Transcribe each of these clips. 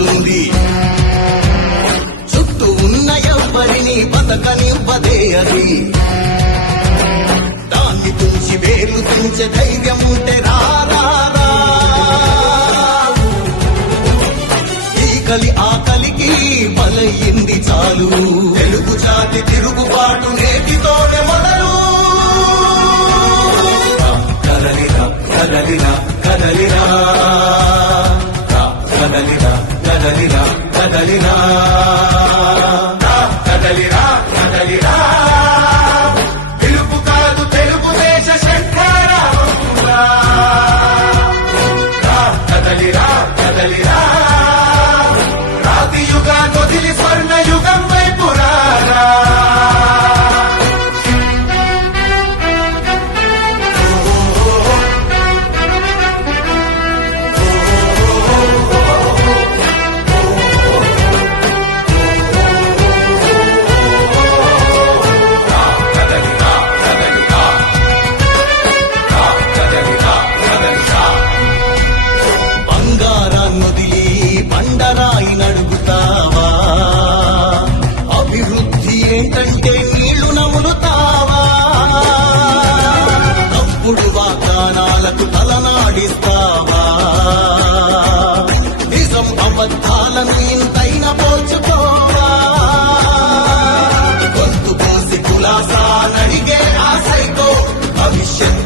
కూర్చుంది చుట్టూ ఉన్న ఎవ్వరిని బతకనివ్వదే అది. దాన్ని తుంచి వేలు తుంచే ధైర్యం ఉంటే రారా ఈ కలి ఆ కలికి బలయింది చాలు. తెలుగు జాతి తిరుగుబాటు నేటితోనే మొదలు. కదలిరా కదలిరా కదలిరా. కదలిరా కదలిరా. కదలిరా కదలిరా. తెలుగు కాదు తెలుగుదేశ శంకరావురా కదలిరా కదలిరా. రాతి యుగా కొదిలి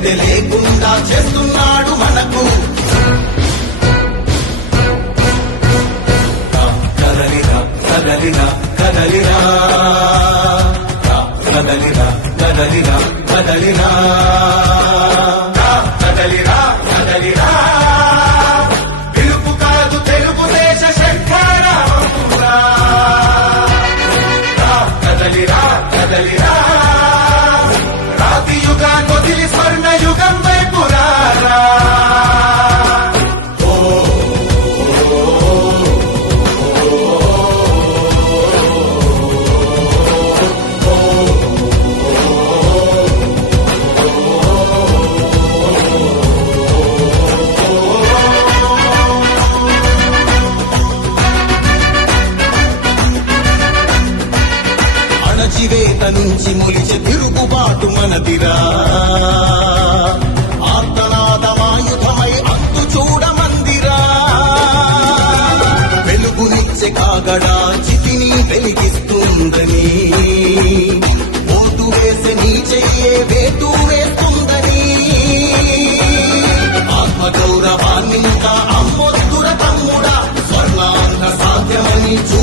భవిష్యత్తు లేకుండా చేస్తున్నాడు మనకు కదలిరా కదలిరా కదలిరా కదలిరా కదలిరా కదలిరా కదలిరా కదలిరా పిలుపు కాదు తెలుగుదేశ కదలిరా కదలిరా మనదిరా ఆర్తనాదమాయుధమై అంతు చూడమందిరా వెలుగునిచ్చే కాగడా చితిని వెలిగిస్తుందని. ఓటు వేసే నీ చెయ్యే వేటు వేస్తుందని. ఆత్మగౌరవాన్ని ఇంకా అమ్మొద్దుర తమ్ముడా స్వర్ణాన్న సాధ్యమని చూ